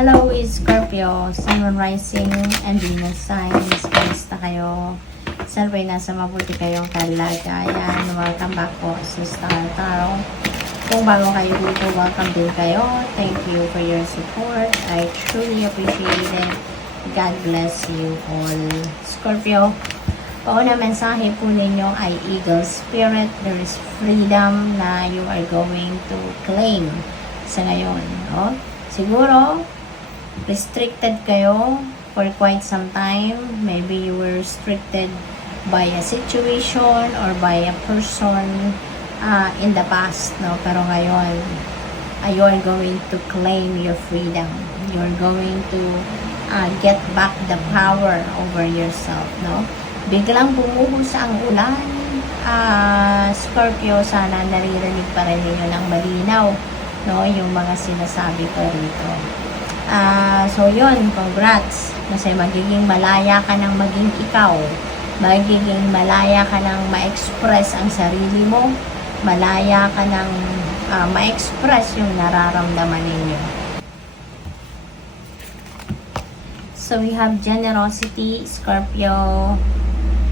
Hello, Scorpio, Sun, Moon, Rising, and Venus signs. Kamusta kayo? Sana'y nasa mabuti kayong kalagayan. Welcome back po sa Star Tarot. Kung bago kayo dito, welcome din kayo. Thank you for your support. I truly appreciate it. God bless you all. Scorpio, pauna mensahe po ninyo ay Eagle Spirit. There is freedom na you are going to claim sa ngayon. No? Siguro, restricted kayo for quite some time. Maybe you were restricted by a situation or by a person in the past, no? Pero ngayon, you are going to claim your freedom. You are going to get back the power over yourself, no? Biglang bumuhos ang ulan. Scorpio, sana naririnig pa rin ninyo ng malinaw, no? Yung mga sinasabi ko rito. So yun, congrats. Kasi magiging malaya ka ng maging ikaw. Magiging malaya ka ng ma-express ang sarili mo. Malaya ka ng ma-express yung nararamdaman ninyo. So we have generosity, Scorpio.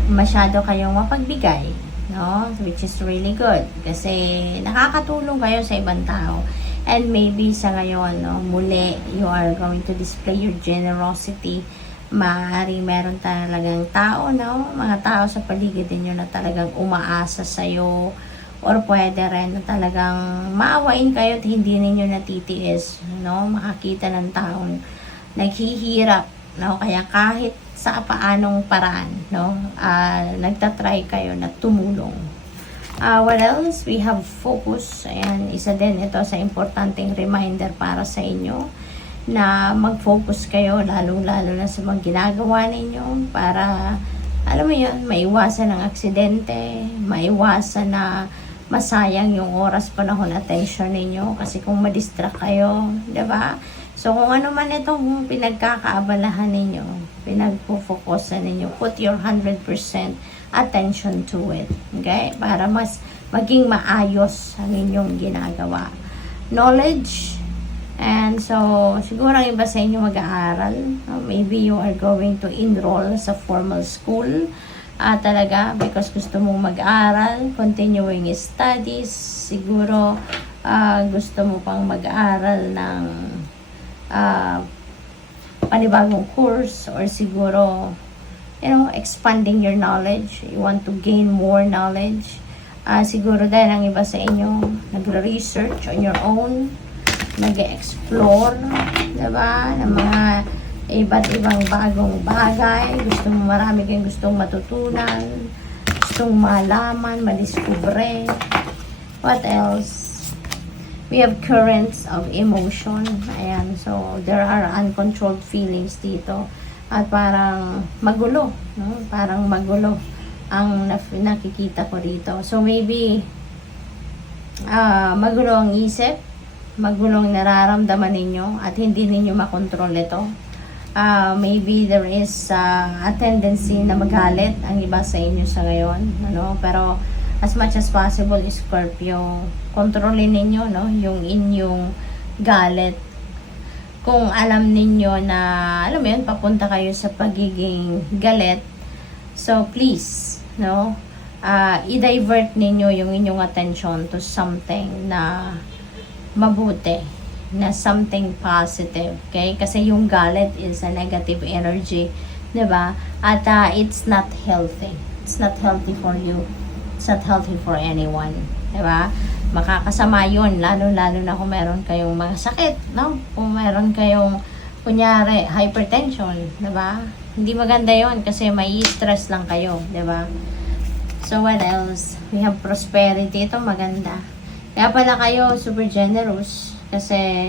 Masyado kayong mapagbigay, no? Which is really good. Kasi nakakatulong kayo sa ibang tao. And maybe sa ngayon, no, muli, you are going to display your generosity. Maaari meron talagang tao, no? Mga tao sa paligid niyo na talagang umaasa sa'yo. Or pwede rin na talagang maawain kayo at hindi ninyo natitiis, no? Makakita ng taong naghihirap, no? Kaya kahit sa paanong paraan, no? Nagtatry kayo na tumulong. What else? We have focus. Ayan, isa din ito sa importanteng reminder para sa inyo na mag-focus kayo lalong-lalo na sa mga ginagawa ninyo para, alam mo yun, maiwasan ang aksidente, maiwasan na masayang yung oras, panahon, attention ninyo kasi kung madistract kayo, diba? So, kung ano man itong pinagkakaabalahan ninyo, pinagpo-focusan ninyo, put your 100% attention to it. Okay? Para mas maging maayos ang inyong ginagawa. Knowledge. And so, siguro ang iba sa inyo mag-aaral. Maybe you are going to enroll sa formal school. Talaga, because gusto mong mag-aaral, continuing studies. Siguro, gusto mo pang mag-aaral ng panibagong course or siguro expanding your knowledge. You want to gain more knowledge. Siguro dahil ang iba sa inyo nagre-research on your own, nag-explore, diba, ng mga iba't ibang bagong bagay. Marami kayong gustong matutunan, gustong malaman, madiskubre. What else? We have currents of emotion. Ayan, so there are uncontrolled feelings dito. At parang magulo, no? Parang magulo ang nakikita ko dito. So maybe magulo ang isip, magulong nararamdaman ninyo at hindi ninyo makontrol ito. Maybe there is a tendency na magalit ang iba sa inyo sa ngayon, ano? Pero as much as possible, Scorpio, kontrolin ninyo, no, yung inyong galit. Kung alam ninyo na, alam mo yun, papunta kayo sa pagiging galit, so please, no, i-divert ninyo yung inyong attention to something na mabuti, na something positive, okay? Kasi yung galit is a negative energy, diba? At it's not healthy. It's not healthy for you. It's not healthy for anyone, diba? Makakasama yun, lalo-lalo na kung meron kayong mga sakit, no? Kung meron kayong, kunyari, hypertension, diba? Hindi maganda yon kasi may stress lang kayo, diba? So, what else? We have prosperity. Ito maganda. Kaya pala kayo super generous kasi,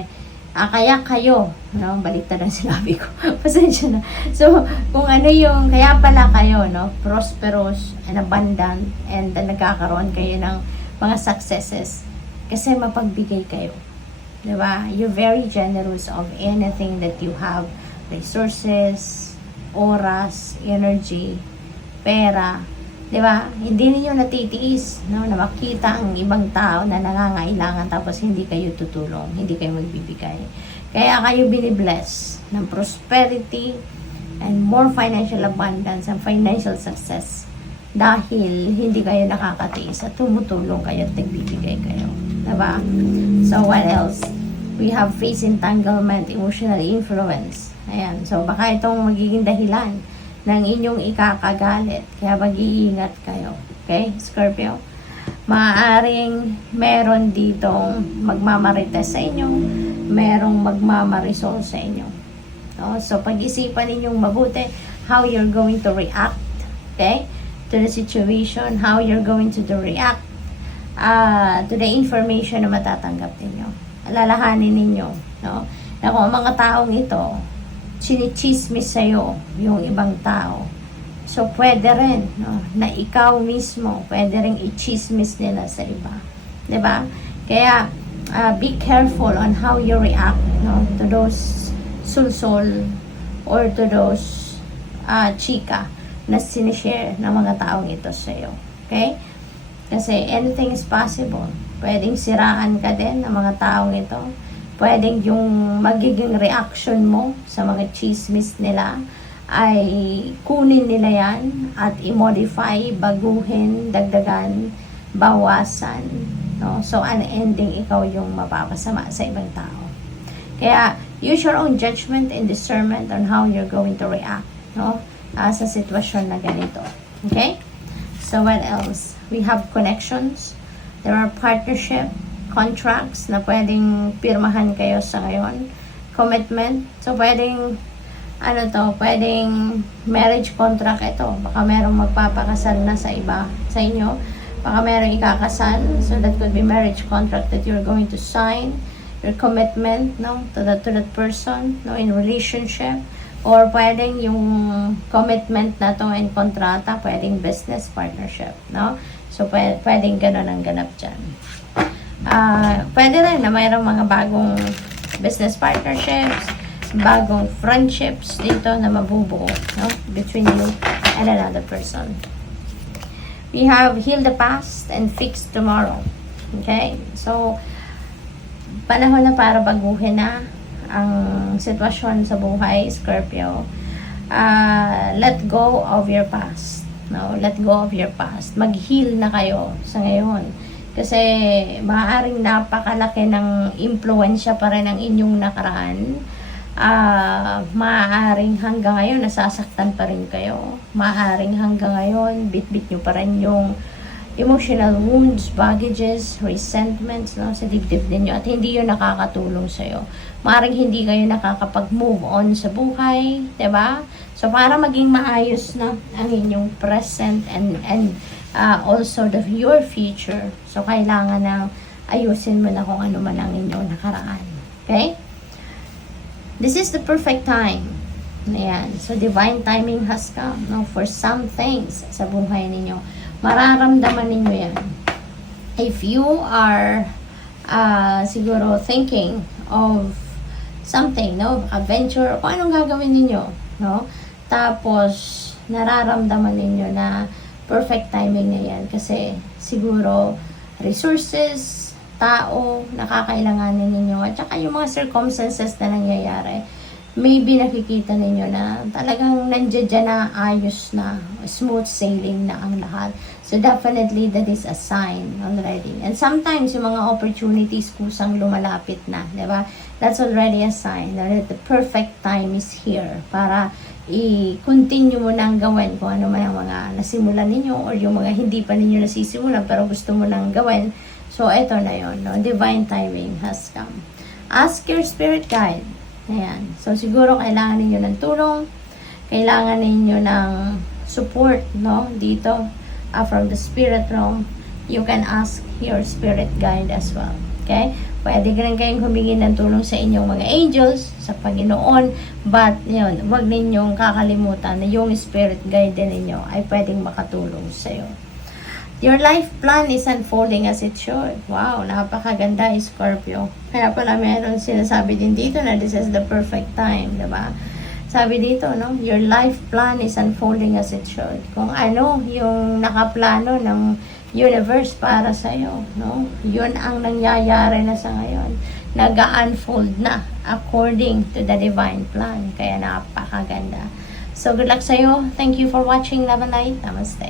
kaya kayo, no? Baliktad ang sinabi ko. Pasensya na. So, kung ano yung, kaya pala kayo, no? Prosperous and abundant and nagkakaroon kayo ng mga successes kasi mapagbigay kayo, diba? You're very generous of anything that you have, resources, oras, energy, pera, diba? Hindi niyo natitiis, no, na makita ang ibang tao na nangangailangan tapos hindi kayo tutulong, hindi kayo magbibigay. Kaya kayo binibless ng prosperity and more financial abundance and financial success dahil hindi kayo nakakatiis at tumutulong kayo at nagbibigay kayo. Diba? So, what else? We have face entanglement, emotional influence. Ayan. So, baka itong magiging dahilan ng inyong ikakagalit. Kaya mag-iingat kayo. Okay, Scorpio? Maaaring meron ditong magmamarites sa inyo, merong magmamarisol sa inyo. No? So, pag-isipan ninyong mabuti how you're going to react, okay, to the situation, how you're going to react to the information na matatanggap ninyo. Alalahanin ninyo, no? Na kung ang mga taong ito, sinichismis sa'yo yung ibang tao. So, pwede rin, no, na ikaw mismo, pwede rin i-chismis nila sa iba. Diba? Kaya, be careful on how you react, no, to those sulsol or to those chika na sinishare ng mga taong ito sa'yo. Okay? Kasi anything is possible. Pwedeng siraan ka din ng mga taong ito. Pwedeng yung magiging reaction mo sa mga chismis nila ay kunin nila yan at i-modify, baguhin, dagdagan, bawasan. No? So, unending ikaw yung mapapasama sa ibang tao. Kaya, use your own judgment and discernment on how you're going to react, no? Sa sitwasyon na ganito. Okay? So, what else? We have connections. There are partnership, contracts na pwedeng pirmahan kayo sa ngayon. Commitment. So, pwedeng pwedeng marriage contract ito. Baka merong magpapakasal na sa iba, sa inyo. Baka merong ikakasal. So, that could be marriage contract that you're going to sign. Your commitment, no, to that person, no, in relationship. Or pwedeng yung commitment na to in kontrata, pwedeng business partnership, no? So, pwedeng gano'n ang ganap dyan. Pwede rin na mayroong mga bagong business partnerships, bagong friendships dito na mabubuo, no, between you and another person. We have heal the past and fix tomorrow. Okay? So, panahon na para baguhin na ang sitwasyon sa buhay, Scorpio. Let go of your past. No? Let go of your past. Mag-heal na kayo sa ngayon. Kasi maaaring napakalaki ng impluensya pa rin ang inyong nakaraan. Maaaring hanggang ngayon nasasaktan pa rin kayo. Maaaring hanggang ngayon bit-bit nyo pa rin yung emotional wounds, baggages, resentments, no, sa dibdib ninyo at hindi yun nakakatulong sa'yo. Maaaring hindi kayo nakakapag-move on sa buhay, diba? So, para maging maayos na ang inyong present and also your future. So, kailangan na ayusin mo na kung ano man ang inyong nakaraan. Okay? This is the perfect time. Ayan. So, divine timing has come, no, for some things sa buhay ninyo. Mararamdaman ninyo yan. If you are siguro thinking of something, no, adventure, kung anong gagawin ninyo, no, tapos nararamdaman ninyo na perfect timing na yan kasi siguro resources, tao, nakakailanganin ninyo at saka yung mga circumstances na nangyayari, maybe nakikita ninyo na talagang nandiyan na, ayos na, smooth sailing na ang lahat. So, definitely, that is a sign already. And sometimes, yung mga opportunities kusang lumalapit na, di ba? That's already a sign that the perfect time is here para i-continue mo nang gawin kung ano man ang mga nasimulan ninyo or yung mga hindi pa ninyo nasisimulan pero gusto mo nang gawin. So, eto na yun, no? Divine timing has come. Ask your spirit guide. Ayan. So, siguro kailangan ninyo ng tulong, kailangan ninyo ng support, no, dito, from the spirit realm. You can ask your spirit guide as well. Okay? Pwede rin kayong humingi ng tulong sa inyong mga angels, sa Panginoon, but, yun, huwag ninyong kakalimutan na yung spirit guide din ninyo ay pwedeng makatulong sa iyo. Your life plan is unfolding as it should. Wow, napakaganda, Scorpio. Kaya pala meron sinasabi din dito na this is the perfect time, diba? Sabi dito, no? Your life plan is unfolding as it should. Kung ano yung nakaplano ng universe para sa'yo, no? Yun ang nangyayari na sa ngayon. Nag-unfold na according to the divine plan. Kaya napakaganda. So, good luck sa'yo. Thank you for watching. Love and light. Namaste.